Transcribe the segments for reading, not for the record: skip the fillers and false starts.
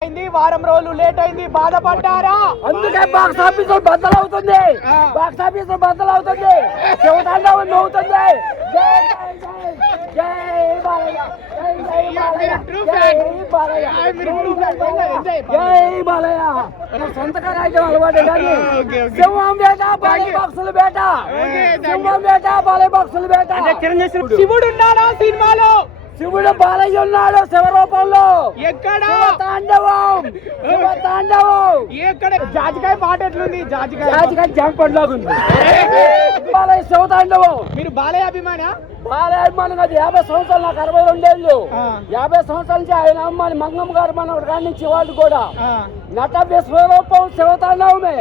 వారం రోజులు లేట్ అయింది, బాధపడ్డారా? అందుకే బాక్స్ ఆఫీస్ బద్దలవుతుంది, బాక్స్ ఆఫీస్ బద్దలవుతుంది, శివతాండవం నవ్వుతుంది. జై బాలయ్య, జై బాలయ్య. సొంతగా రాజ్యం అలవాటు కానీ సింహం వేట బాలయ్య బాక్సులు వేట, సింహం వేట బాలయ్య బాక్సులు వేట. శివుడు ఉన్నాడా సినిమాలో? శివుడు బాలయ్య ఉన్నాడు శివరూపంలో. ఎక్కడ? తాండవం, తాండవం. ఎక్కడ? జాజికాయ పాట ఎట్లుంది? జాజికాయ జాంపడ్లాగుంది. బాలయ్య శివతాండవం. మీరు బాలయ్య అభిమానా? బాలయ్య అభిమానం కాదు. 50 సంవత్సరాలు, నాకు 62 ఏళ్ళు. 50 సంవత్సరాల నుంచి ఆయన అమ్మాని మంగమ్మ గారు మన కాడి నుంచి వాళ్ళు కూడా నట విశ్వరూపం శివతాండవమే.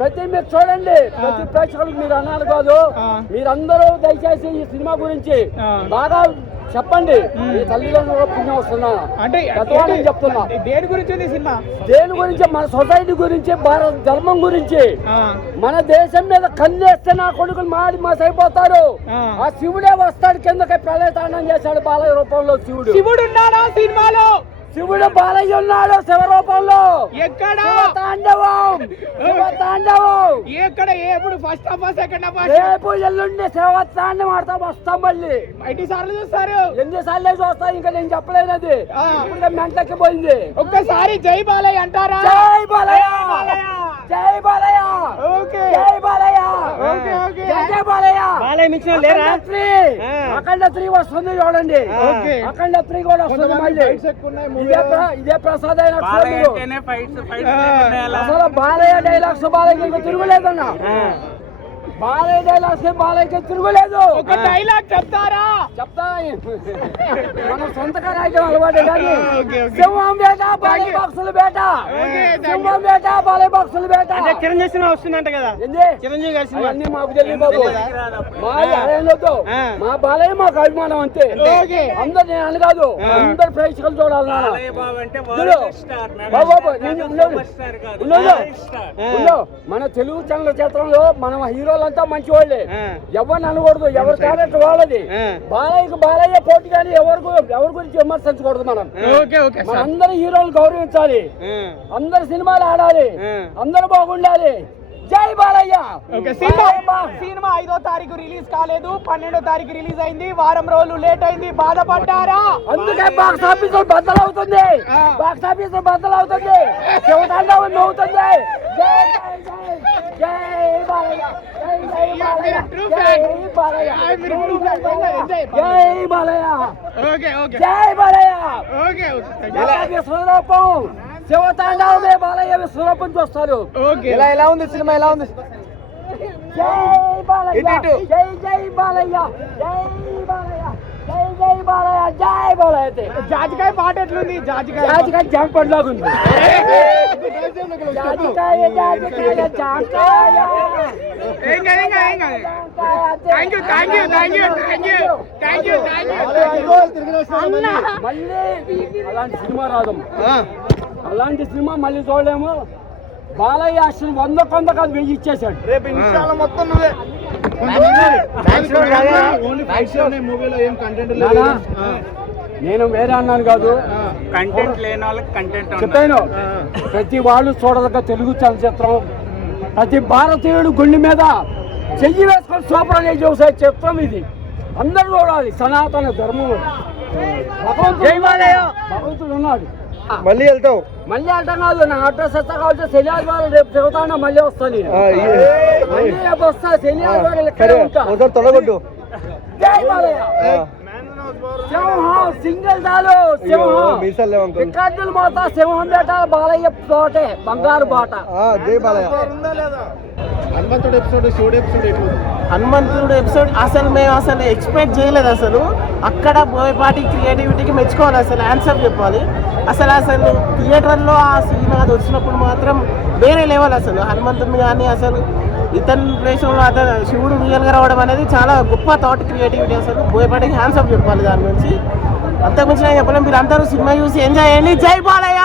ప్రతి మీరు చూడండి, ప్రతి ప్రేక్షకులకు మీరు అన్నారు కాదు, మీరందరూ దయచేసి ఈ సినిమా గురించి బాగా చెప్పండి. ఈ తల్లిదండ్రులు పుణ్యం వస్తున్నా అంటే చెప్తున్నా. దేని గురించి సినిమా? దేని గురించి? మన సొసైటీ గురించి, భారత ధర్మం గురించి. మన దేశం మీద కన్నేస్తే నా కొడుకులు మాడి మాసైపోతారు. ఆ శివుడే వస్తాడు కిందకి. ప్రళయతాండం చేశాడు బాలయ్య రూపంలో శివుడు. శివుడు ఉన్నాడా సినిమాలో? శివుడు బాలయ్య ఉన్నాడు శివరూపంలో. ఎక్కడ? తాండవం, తాండవం. ఎక్కడ? ఎప్పుడు? First half, second half? రేపు ఎల్లుండి శివతాండం ఆడతా వస్తాం. మళ్ళీ 5 సార్లు చూస్తారు. ఎన్నిసార్లు చూస్తా ఇంకా నేను చెప్పలేను. అది ఇప్పుడు మెంటకి పోయింది. ఒక్కసారి జై బాలయ్య అంటారా? జై బాలయ్య, జై బాలయ్య, జై బాలయ్య, జై బాలయ్య. అఖండ 3 వస్తుంది చూడండి. అఖండ 3 కూడా వస్తుంది. మళ్ళీ ఇదే ప్రసాద్ అయిన అసలు బాలయ్య డైలాగ్స్ బాలయ్య తిరుగులేదన్నా. బాలయ్య డైలాగ్స్ బాలయ్య తిరుగులేదు. ఒక డైలాగ్ చెప్తారా? చెప్తా. మన సొంతగా రాజ్యం అలవాటు కానీ సింహం వేట బాలయ్య బాక్సులు వేట, సింహం వేట బాలయ్య బాక్సులు వేట. చిరంజీవి సినిమా వస్తుందంట కదా? చిరంజీవి గారి సినిమా అన్ని మాకు తెలియదు బాబు. మా బాలయ్య మాకు అభిమానం అంతే. అందరు నేను అని కాదు, అందరు ప్రేక్షకులు చూడాలి. మన తెలుగు చలనచిత్రంలో మన హీరోలంతా మంచి వాళ్ళే. ఎవరిని అనకూడదు, ఎవరి క్యారెక్టర్ వాళ్ళది. బాలయ్య పోటీ కానీ ఎవరి గురించి విమర్శించకూడదు. మనం అందరు హీరోలు గౌరవించాలి, అందరు సినిమాలు ఆడాలి, అందరూ బాగుండాలి. జై బాలయ్య. సినిమా 5వ తారీఖు రిలీజ్ కాలేదు, 12వ తారీఖు రిలీజ్ అయింది. వారం రోజులు లేట్ అయింది, బాధపడ్డారా? అందుకే బాక్స్ ఆఫీస్ బద్దలవుతుంది, బాక్స్ ఆఫీస్ బద్దలవుతుంది, శివతాండవం నవ్వుతుంది. జై బాలయ్య, జై బాలయ్య, జై బాలయ్య, జై బాలయ్య, జై బాలయ్య. విశ్వరూపం శివతాండవమే బాలయ్య విశ్వరూపం చూస్తారు. ఎలా ఉంది సినిమా? ఎలా ఉంది? జై బాలయ్య, జై జై బాలయ్య, జై బాలయ్య, జై జై బాలయ్య, జై బాలయ్య. జాజికాయ పాట ఎట్లుంది? జాజికాయ జాంపడ్లాగుంది. జాజికాయ జాజికాయ జాంకాయ. మళ్ళీ అలాంటి సినిమా రాదు. అలాంటి సినిమా మళ్ళీ చూడలేము. బాలయ్య అసలు 100 కాదు 1000 ఇచ్చేసాడు. రేపు ఇన్స్టాలో మొత్తం నువ్వే. నేను వేరే అన్నాను కాదు, కంటెంట్ లేని వాళ్ళకి కంటెంట్ చెప్పాను. ప్రతి వాళ్ళు చూడదగ్గ తెలుగు చలనచిత్రం. ప్రతి భారతీయుడు గుండె మీద చెయ్యి వేసుకొని సూపర్ చేసే చిత్రం ఇది. అందరూ చూడాలి. సనాతన ధర్మం. భగవంతుడు ఉన్నాడు. మళ్ళీ వెళ్తావు? మళ్ళీ వెళ్తాం కాదు, నా అడ్రస్ వస్తా కాబట్టి శని ఆదివారం రేపు చెబుతాను. మళ్ళీ వస్తాను, మళ్ళీ రేపు వస్తా. శని ఆదివారం తొలగొట్టు. జై బాలయ్య. సింహం సింగిల్ చాలు. సింహం రికార్డులు మోతా. సింహం బేట బాలయ్య తోటే బంగారు బాట. జై బాలయ్య. హనుమంతుడు ఎపిసోడ్, శివుడు ఎపిసోడ్ ఎట్లా? హనుమంతుడు ఎపిసోడ్ అసలు మేము అసలు ఎక్స్పెక్ట్ చేయలేదు. అసలు అక్కడ బోయపాటి క్రియేటివిటీకి మెచ్చుకోవాలి. అసలు ఆన్సర్ చెప్పాలి. అసలు థియేటర్లో ఆ సీన్ అది వచ్చినప్పుడు మాత్రం వేరే లెవెల్. అసలు హనుమంతుడిని కానీ అసలు ఇతని ప్లేస్లో అతను శివుడు రియల్గా రావడం అనేది చాలా గొప్ప థాట్, క్రియేటివిటీ. అసలు బోయపాటికి ఆన్సర్ చెప్పాలి దాని గురించి. అంతకుమించి నేను చెప్పలేము. మీరు అందరూ సినిమా చూసి ఎంజాయ్ చేయండి. జై బాలయ్య.